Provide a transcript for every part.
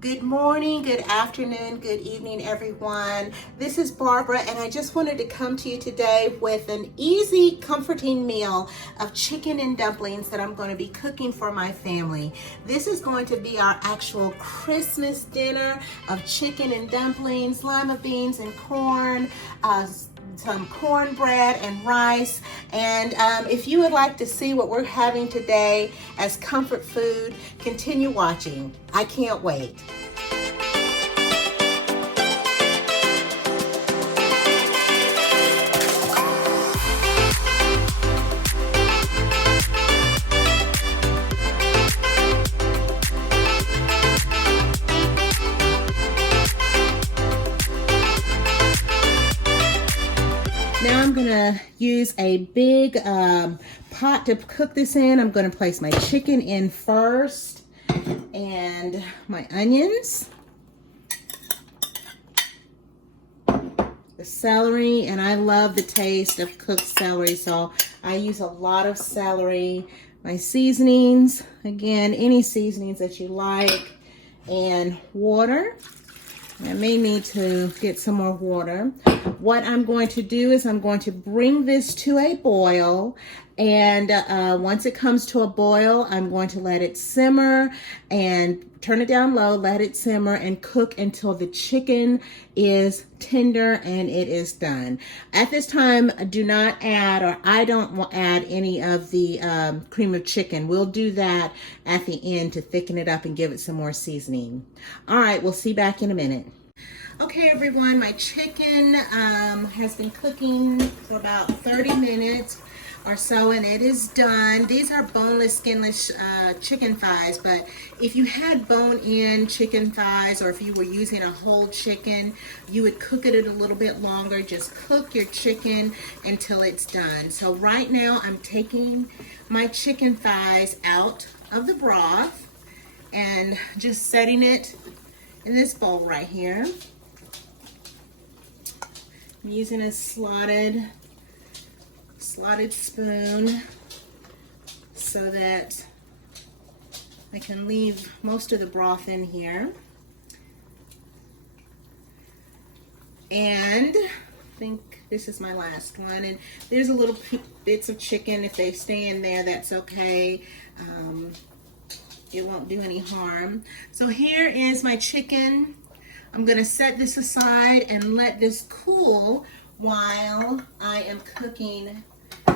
Good morning, good afternoon, good evening, everyone. This is Barbara, and I just wanted to come to you today with an easy, comforting meal of chicken and dumplings that I'm going to be cooking for my family. This is going to be our actual Christmas dinner of chicken and dumplings, lima beans and corn, some cornbread and rice. And if you would like to see what we're having today as comfort food, continue watching. I can't wait. Now I'm gonna use a big pot to cook this in. I'm gonna place my chicken in first and my onions, the celery, and I love the taste of cooked celery, so I use a lot of celery. My seasonings, again, any seasonings that you like, and water. I may need to get some more water. What I'm going to do is I'm going to bring this to a boil, and once it comes to a boil, I'm going to let it simmer and turn it down low, let it simmer and cook until the chicken is tender and it is done. At this time, do not add, or I don't add any of the cream of chicken. We'll do that at the end to thicken it up and give it some more seasoning. All right, we'll see you back in a minute. Okay, everyone, my chicken has been cooking for about 30 minutes or so, and it is done. These are boneless, skinless chicken thighs, but if you had bone-in chicken thighs, or if you were using a whole chicken, you would cook it a little bit longer. Just cook your chicken until it's done. So right now, I'm taking my chicken thighs out of the broth and just setting it in this bowl right here. I'm using a slotted spoon so that I can leave most of the broth in here. And I think this is my last one. And there's a little bits of chicken. If they stay in there, that's okay. It won't do any harm. So here is my chicken. I'm gonna set this aside and let this cool while I am cooking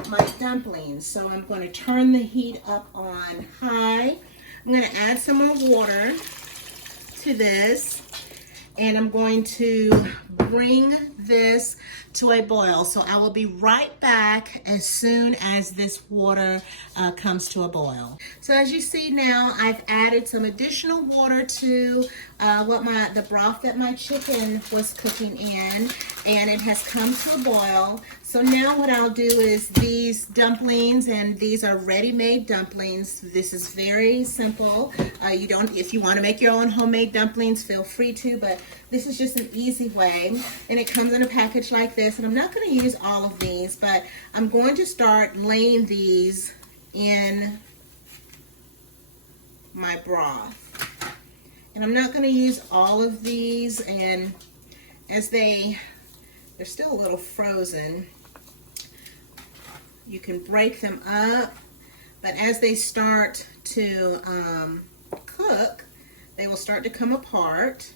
my dumplings. So I'm going to turn the heat up on high. I'm going to add some more water to this, and I'm going to bring this to a boil. So I will be right back as soon as this water comes to a boil. So as you see now, I've added some additional water to the broth that my chicken was cooking in, and it has come to a boil. So now what I'll do is these dumplings, and these are ready-made dumplings. This is very simple. If you want to make your own homemade dumplings, feel free to, but this is just an easy way. And it comes in a package like this, and I'm not going to use all of these, but I'm going to start laying these in my broth. And I'm not going to use all of these, and as they're still a little frozen, you can break them up, but as they start to cook, they will start to come apart.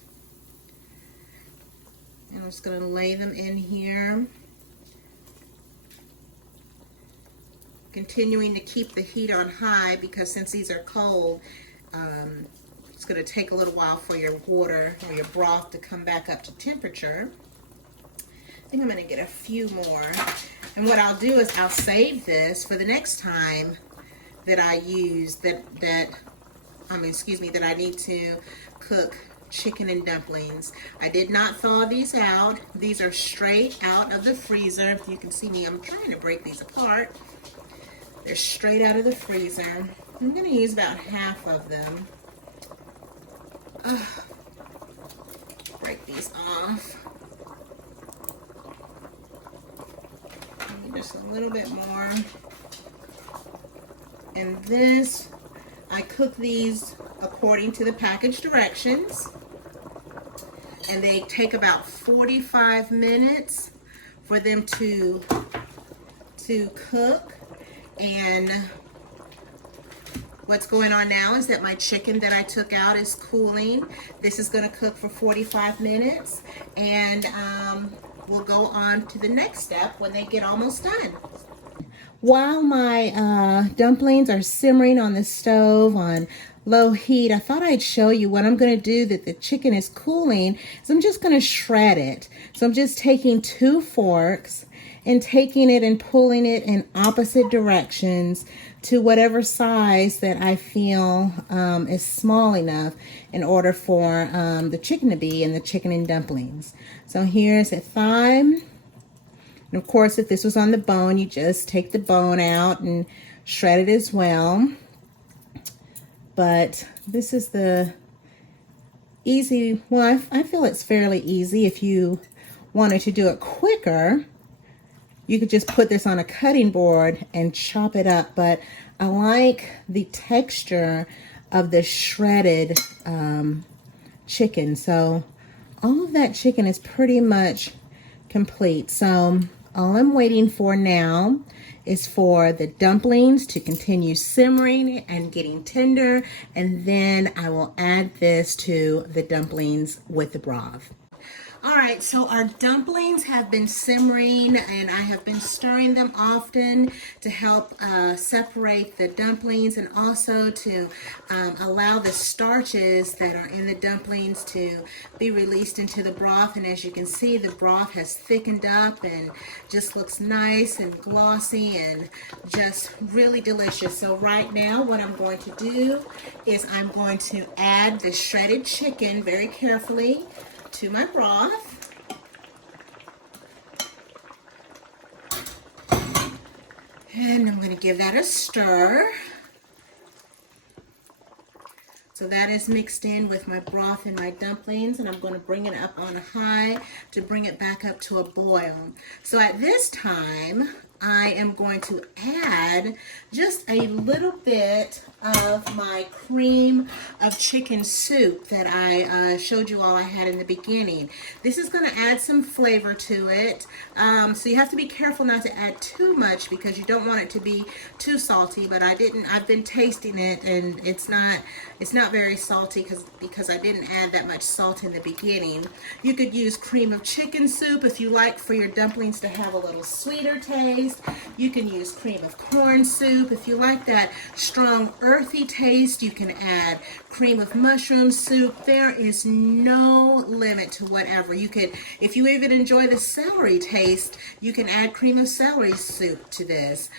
And I'm just going to lay them in here, continuing to keep the heat on high, because since these are cold, it's going to take a little while for your water or your broth to come back up to temperature. I think I'm going to get a few more. And what I'll do is I'll save this for the next time that I use that I need to cook chicken and dumplings. I did not thaw these out. These are straight out of the freezer. If you can see me, I'm trying to break these apart. They're straight out of the freezer. I'm going to use about half of them. Break these off. Just a little bit more. And this, I cook these according to the package directions. And they take about 45 minutes for them to cook. And what's going on now is that my chicken that I took out is cooling. This is going to cook for 45 minutes, and we'll go on to the next step when they get almost done. While my dumplings are simmering on the stove on low heat, I thought I'd show you what I'm going to do that the chicken is cooling. So I'm just going to shred it. So I'm just taking 2 forks and taking it and pulling it in opposite directions to whatever size that I feel is small enough in order for the chicken to be in the chicken and dumplings. So here's a thigh. And of course, if this was on the bone, you just take the bone out and shred it as well. But this is the easy, well, I feel it's fairly easy. If you wanted to do it quicker, you could just put this on a cutting board and chop it up. But I like the texture of the shredded chicken. So all of that chicken is pretty much complete. So all I'm waiting for now is for the dumplings to continue simmering and getting tender, and then I will add this to the dumplings with the broth. All right, so our dumplings have been simmering, and I have been stirring them often to help separate the dumplings, and also to allow the starches that are in the dumplings to be released into the broth. And as you can see, the broth has thickened up and just looks nice and glossy and just really delicious. So right now what I'm going to do is I'm going to add the shredded chicken very carefully to my broth. And I'm going to give that a stir. So that is mixed in with my broth and my dumplings, and I'm going to bring it up on high to bring it back up to a boil. So at this time, I am going to add just a little bit of my cream of chicken soup that I showed you all I had in the beginning. This is going to add some flavor to it. So you have to be careful not to add too much because you don't want it to be too salty, but I've been tasting it, and it's not very salty because I didn't add that much salt in the beginning. You could use cream of chicken soup if you like for your dumplings to have a little sweeter taste. You can use cream of corn soup. If you like that strong earthy taste, you can add cream of mushroom soup. There is no limit to whatever. You could, if you even enjoy the celery taste, you can add cream of celery soup to this.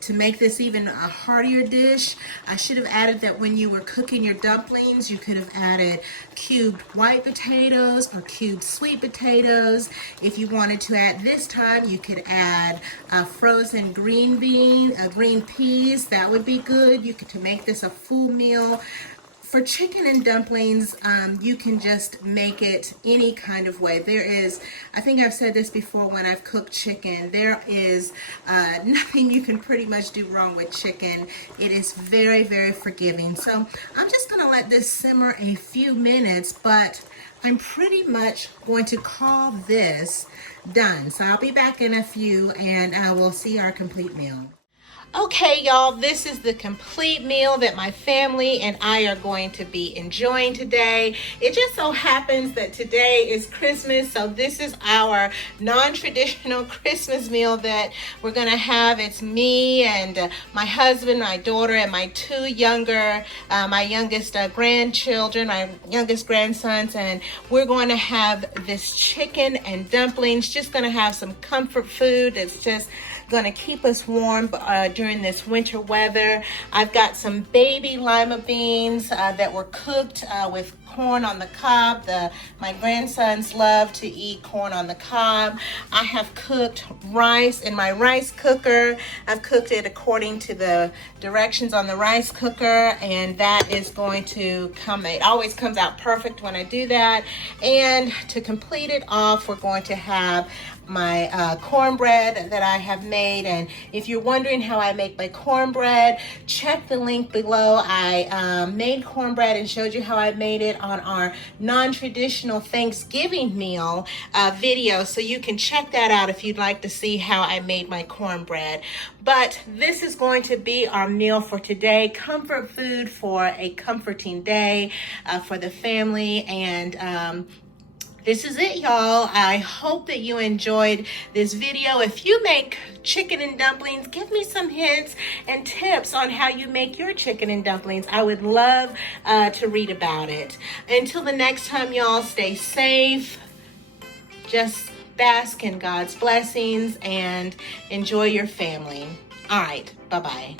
To make this even a heartier dish, I should have added that when you were cooking your dumplings, you could have added cubed white potatoes or cubed sweet potatoes. If you wanted to add this time, you could add frozen green peas. That would be good. You could, to make this a full meal. For chicken and dumplings, you can just make it any kind of way. There is, I think I've said this before when I've cooked chicken, there is nothing you can pretty much do wrong with chicken. It is very, very forgiving. So I'm just going to let this simmer a few minutes, but I'm pretty much going to call this done. So I'll be back in a few, and we'll see our complete meal. Okay, y'all, this is the complete meal that my family and I are going to be enjoying today. It just so happens that today is Christmas, so this is our non-traditional Christmas meal that we're going to have. It's me and my husband, my daughter, and my my youngest grandchildren, my youngest grandsons, and we're going to have this chicken and dumplings, just going to have some comfort food that's just going to keep us warm during this winter weather. I've got some baby lima beans that were cooked with corn on the cob. My grandsons love to eat corn on the cob. I have cooked rice in my rice cooker. I've cooked it according to the directions on the rice cooker, and that is going to come, it always comes out perfect when I do that. And to complete it off, we're going to have cornbread that I have made. And if you're wondering how I make my cornbread, check the link below. I made cornbread and showed you how I made it on our non-traditional Thanksgiving meal video, so you can check that out if you'd like to see how I made my cornbread. But this is going to be our meal for today, comfort food for a comforting day for the family. And this is it, y'all. I hope that you enjoyed this video. If you make chicken and dumplings, give me some hints and tips on how you make your chicken and dumplings. I would love to read about it. Until the next time, y'all, stay safe. Just bask in God's blessings and enjoy your family. All right, bye-bye.